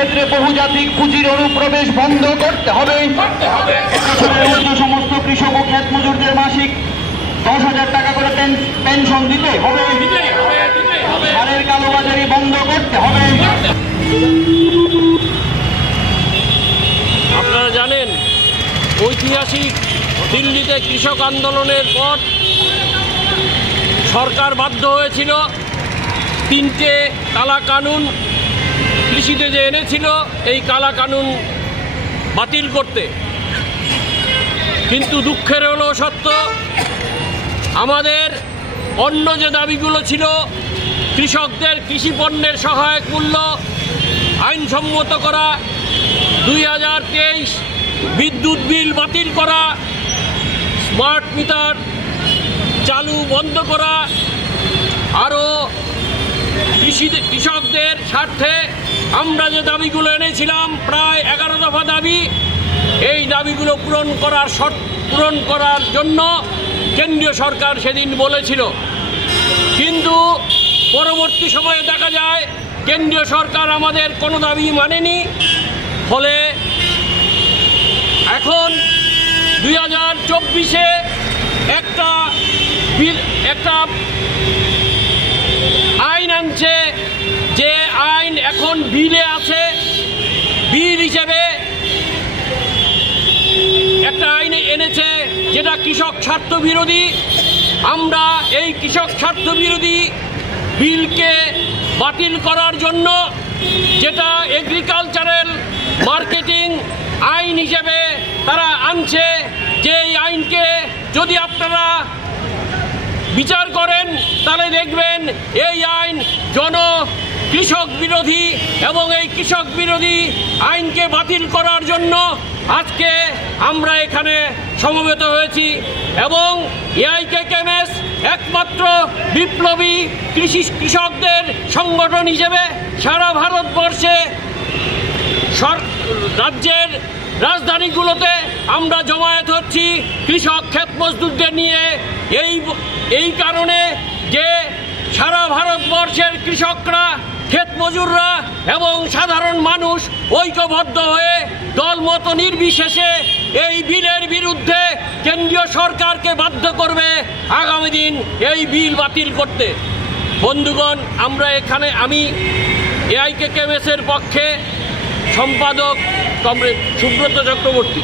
ক্ষেত্রে বহুজাতিক পুঁজির অনুপ্রবেশ বন্ধ করতে হবে। সমস্ত কৃষক ও ক্ষেত মজুরদের মাসিক 10,000 টাকা করে পেনশন দিতে হবে। সারের কালোবাজারি বন্ধ করতে হবে। আপনারা জানেন, ঐতিহাসিক দিল্লিতে কৃষক আন্দোলনের পর সরকার বাধ্য হয়েছিল 3টে কালা কানুন কৃষিতে যে এনেছিল এই কালা কানুন বাতিল করতে। কিন্তু দুঃখের হলো সত্য, আমাদের অন্য যে দাবিগুলো ছিল, কৃষকদের কৃষি পণ্যের সহায়ক মূল্য আইনসম্মত করা, 2023 বিদ্যুৎ বিল বাতিল করা, স্মার্ট মিটার চালু বন্ধ করা, আরও কৃষকদের স্বার্থে আমরা যে দাবিগুলো এনেছিলাম প্রায় 11 দফা দাবি, এই দাবিগুলো পূরণ করার জন্য কেন্দ্রীয় সরকার সেদিন বলেছিল। কিন্তু পরবর্তী সময়ে দেখা যায় কেন্দ্রীয় সরকার আমাদের কোনো দাবি মানেনি। ফলে এখন 2024-এ একটা আইন আনছে, যে আইন এখন বিলে আছে। বিল হিসেবে একটা আইন এনেছে যেটা কৃষক স্বার্থ বিরোধী। আমরা এই কৃষক স্বার্থ বিরোধী বিলকে বাতিল করার জন্য, যেটা এগ্রিকালচারাল মার্কেটিং আইন হিসেবে তারা আনছে, যে এই আইনকে যদি আপনারা বিচার করেন তাহলে দেখবেন এই আইন কৃষক বিরোধী, এবং এই কৃষক বিরোধী আইনকে বাতিল করার জন্য আজকে আমরা এখানে সমবেত হয়েছি। এবং এআইকেকেএমএস একমাত্র বিপ্লবী কৃষকদের সংগঠন হিসেবে সারা ভারতবর্ষে রাজ্যের রাজধানীগুলোতে আমরা জমায়েত হচ্ছি কৃষক ক্ষেত মজদুরদের নিয়ে। এই কারণে যে সারা ভারতবর্ষের কৃষকরা, ক্ষেত মজুররা এবং সাধারণ মানুষ ঐক্যবদ্ধ হয়ে দলমত নির্বিশেষে এই বিলের বিরুদ্ধে কেন্দ্রীয় সরকারকে বাধ্য করবে আগামী দিন এই বিল বাতিল করতে। বন্ধুগণ, আমি এআইকেকেএমএস এর পক্ষে সম্পাদক কমরেড সুব্রত চক্রবর্তী।